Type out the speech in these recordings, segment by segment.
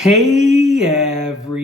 Hey everybody,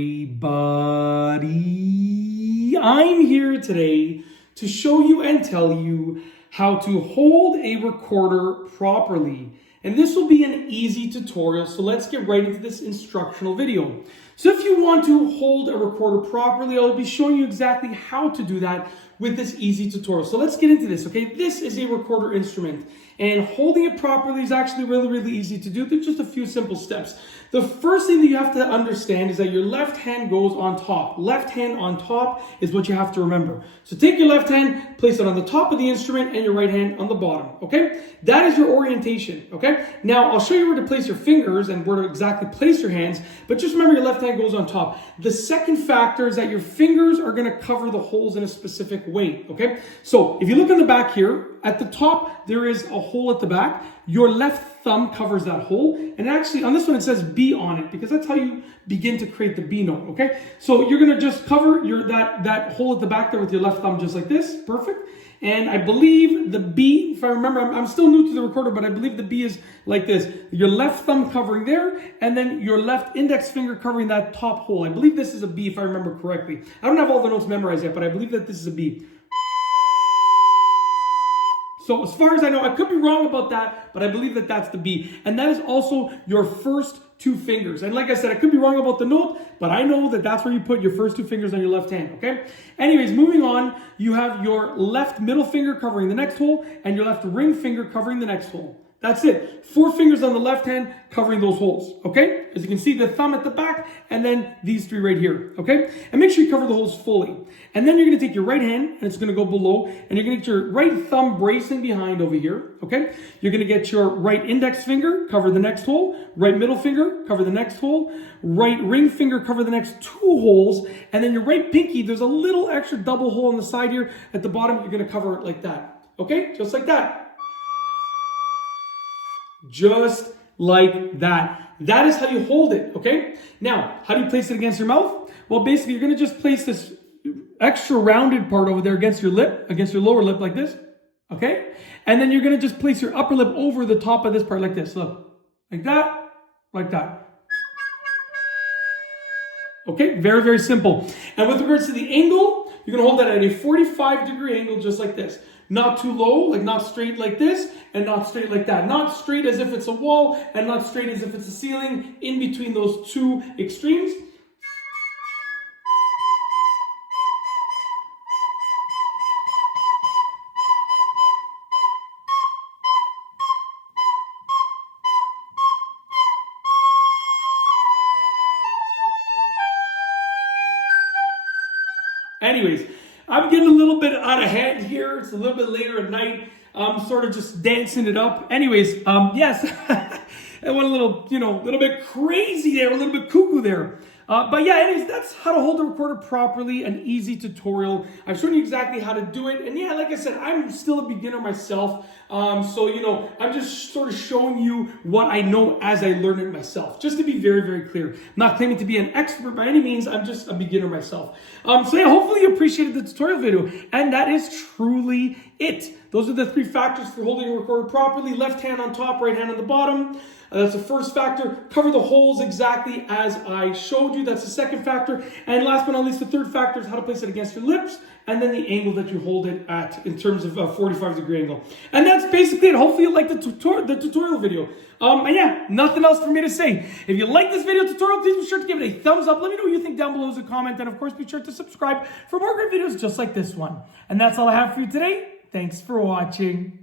I'm here today to show you and tell you how to hold a recorder properly. And this will be an easy tutorial, so let's get right into this instructional video. So if you want to hold a recorder properly, I'll be showing you exactly how to do that with this easy tutorial. So let's get into this, okay? This is a recorder instrument, and holding it properly is actually really easy to do. There's just a few simple steps. The first thing that you have to understand is that your left hand goes on top. Left hand on top is what you have to remember. So take your left hand, place it on the top of the instrument, and your right hand on the bottom, okay? That is your orientation, okay? Now, I'll show you where to place your fingers and where to exactly place your hands, but just remember your left hand goes on top. The second factor is that your fingers are gonna cover the holes in a specific way, okay? So if you look in the back here, at the top, there is a hole at the back. Your left thumb covers that hole. And actually, on this one, it says B on it because that's how you begin to create the B note, okay? So you're gonna just cover that hole at the back there with your left thumb just like this, perfect. And I believe the B, if I remember, I'm still new to the recorder, but I believe the B is like this. Your left thumb covering there, and then your left index finger covering that top hole. I believe this is a B if I remember correctly. I don't have all the notes memorized yet, but I believe that this is a B. So as far as I know, I could be wrong about that, but I believe that that's the B. And that is also your first two fingers. And like I said, I could be wrong about the note, but I know that that's where you put your first two fingers on your left hand, okay? Anyways, moving on, you have your left middle finger covering the next hole and your left ring finger covering the next hole. That's it. 4 fingers on the left hand covering those holes, okay? As you can see, the thumb at the back and then these 3 right here, okay? And make sure you cover the holes fully. And then you're gonna take your right hand and it's gonna go below and you're gonna get your right thumb bracing behind over here, okay? You're gonna get your right index finger, cover the next hole, right middle finger, cover the next hole, right ring finger, cover the next 2 holes, and then your right pinky, there's a little extra double hole on the side here. At the bottom, you're gonna cover it like that, okay? Just like that. Just like that. That is how you hold it, okay? Now, how do you place it against your mouth? Well, basically, you're going to just place this extra rounded part over there against your lip, against your lower lip like this, okay? And then you're going to just place your upper lip over the top of this part like this. Look, like that, like that. Okay, very simple. And with regards to the angle, you're going to hold that at a 45-degree angle just like this. Not too low, like not straight like this, and not straight like that. Not straight as if it's a wall, and not straight as if it's a ceiling. In between those 2 extremes. Anyways, I'm getting a little bit out of hand here. It's a little bit later at night. I'm sort of just dancing it up. Anyways, yes, I went a little, a little bit crazy there, a little bit cuckoo there. But yeah, anyways, that's how to hold the recorder properly, an easy tutorial. I've shown you exactly how to do it. And yeah, like I said, I'm still a beginner myself. So, I'm just sort of showing you what I know as I learn it myself. Just to be very clear. I'm not claiming to be an expert by any means. I'm just a beginner myself. So yeah, hopefully you appreciated the tutorial video. And that is truly it. Those are the 3 factors for holding a recorder properly. Left hand on top, right hand on the bottom. That's the first factor. Cover the holes exactly as I showed you. That's the second factor. And last but not least, the third factor is how to place it against your lips and then the angle that you hold it at in terms of a 45-degree angle. And that's basically it. Hopefully you liked the tutorial video. And yeah, nothing else for me to say. If you like this video tutorial, please be sure to give it a thumbs up. Let me know what you think down below as a comment. And of course, be sure to subscribe for more great videos just like this one. And that's all I have for you today. Thanks for watching.